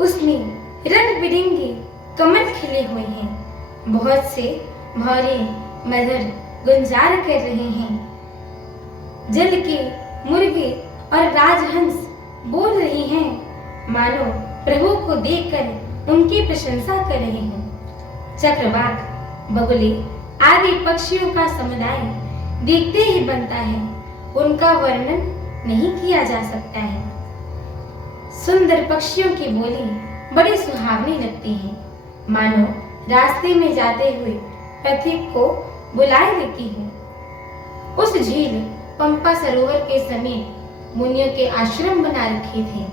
उसमें रंग बिरंगे कमल खिले हुए हैं। बहुत से भौरे मधुर गुंजार कर रहे हैं। जल के मुर्गे और राजहंस बोल रही हैं, मानो प्रभु को देखकर उनकी प्रशंसा कर रहे हैं। चक्रवाक, बगुले आदि पक्षियों का समुदाय देखते ही बनता है, उनका वर्णन नहीं किया जा सकता है। सुंदर पक्षियों की बोली बड़ी सुहावनी लगती है, मानो रास्ते में जाते हुए पथिक को बुलाए देती है। उस झील पंपा सरोवर के समीप मुनियों के आश्रम बना रखे थे।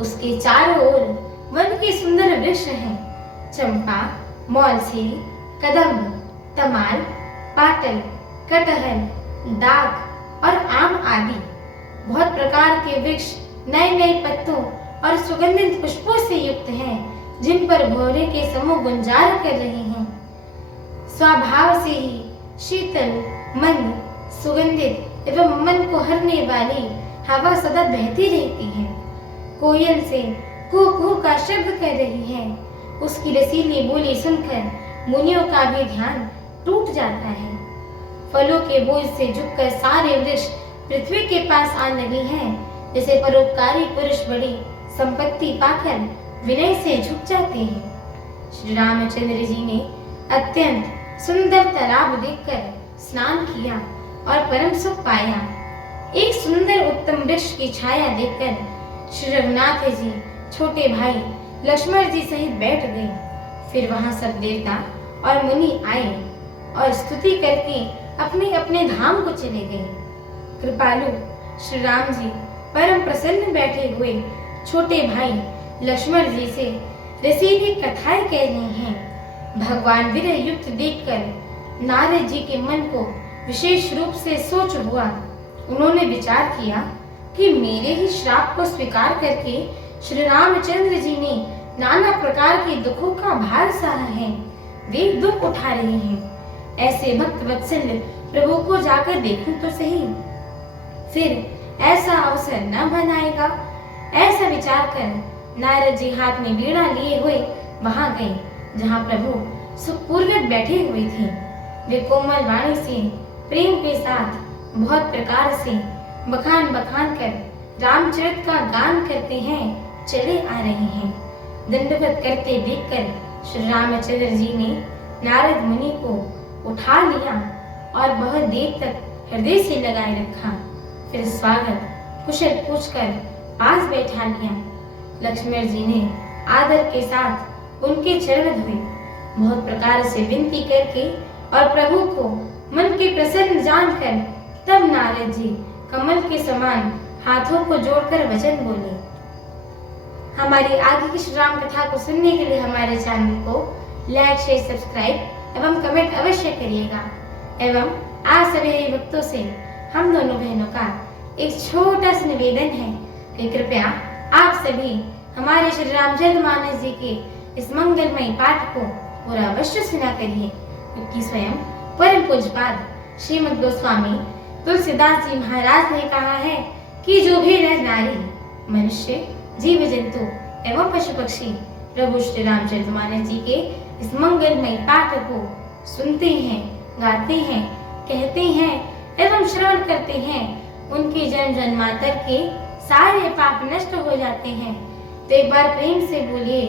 उसके चारों ओर वन के सुंदर वृक्ष हैं, चंपा, मौलसी, कदम्ब, तमाल, पाटल, कटहल, डाक और आम आदि बहुत प्रकार के वृक्ष नए नए पत्तों और सुगंधित पुष्पों से युक्त हैं, जिन पर भौरे के समूह गुंजार कर रहे हैं। स्वभाव से ही शीतल, मंद, सुगंधित एवं मन को हरने वाली हवा सदा बहती रहती है। कोयल से कू कू का शब्द कर रही है। उसकी रसीली बोली सुनकर मुनियों का भी ध्यान टूट जाता है। फलों के बोझ से झुककर सारे वृक्ष पृथ्वी के पास आ लगे हैं, जैसे परोपकारी पुरुष बड़ी संपत्ति पाकर विनय से झुक जाते हैं। श्री रामचंद्र जी ने अत्यंत सुंदर तालाब देखकर स्नान किया और परम सुख पाया। एक सुंदर उत्तम वृक्ष की छाया देखकर श्री रघुनाथ जी छोटे भाई लक्ष्मण जी सहित बैठ गए। फिर वहां सब देवता और मुनि आए और स्तुति करके अपने अपने धाम को चले गए। कृपालु श्री राम जी परम प्रसन्न बैठे हुए छोटे भाई लक्ष्मण जी से रसीली कथाएं कह रहे हैं। भगवान विरह युक्त देखकर नारद जी के मन को विशेष रूप से सोच हुआ। उन्होंने विचार किया कि मेरे ही श्राप को स्वीकार करके श्री रामचंद्र जी ने नाना प्रकार के दुखों का भार सहा है। वे दुख उठा रहे हैं। ऐसे भक्त वत्सल प्रभु को जाकर देखूं तो सही, फिर ऐसा अवसर न बनाएगा। ऐसा विचार कर नारद जी हाथ में वीणा लिए हुए वहां गए, जहां प्रभु सुखपूर्वक बैठे हुए थे। वे कोमल वाणी से प्रेम के साथ बहुत प्रकार से बखान बखान कर रामचरित का गान करते हैं, चले आ रहे हैं। दंडवत करते देखकर श्री रामचंद्र जी ने नारद मुनि को उठा लिया और बहुत देर तक हृदय से लगाए रखा। फिर स्वागत कुशल पूछकर पास बैठा लिया। लक्ष्मण जी ने आदर के साथ उनके चरण धोए, बहुत प्रकार से विनती करके और प्रभु को मन के प्रसन्न जानकर तब नारद जी कमल के समान हाथों को जोड़कर वचन बोले। हमारी आगे की श्री राम कथा को सुनने के लिए हमारे चैनल को लाइक, शेयर, सब्सक्राइब एवं कमेंट अवश्य करिएगा। एवं आप सभी भक्तों से हम दोनों बहनों का एक छोटा सा निवेदन है कि कृपया आप सभी हमारे श्री रामचरितमानस जी के इस मंगलमय पाठ को पूरा अवश्य सुना करिए, क्योंकि स्वयं परम पूज्यपाद श्रीमद् गोस्वामी तुलसीदास जी महाराज ने कहा है कि जो भी नर नारी, मनुष्य, जीव जंतु एवं पशु पक्षी प्रभु श्री रामचरितमानस जी के इस मंगलमय पाठ को सुनते हैं, गाते हैं, कहते हैं एवं श्रवण करते हैं, उनके जन्म जन्मांतर के सारे पाप नष्ट हो जाते हैं। तो एक बार प्रेम से बोलिए,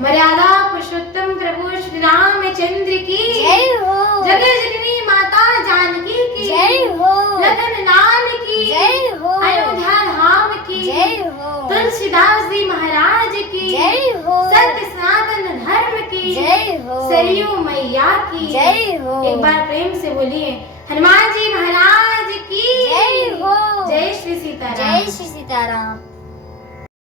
मर्यादा पुरुषोत्तम प्रभु श्री रामचंद्र की जय हो। जगत जननी माता जानकी की जय हो। लखन लाल की जय हो। अयोध्या धाम की जय हो। तुलसीदास जी महाराज की जय हो। सत्य सनातन धर्म की जय हो। सरयू मैया की जय हो। एक बार प्रेम से बोलिए, हनुमान जी महाराज की जय हो। जय श्री सीताराम। जय श्री सीताराम।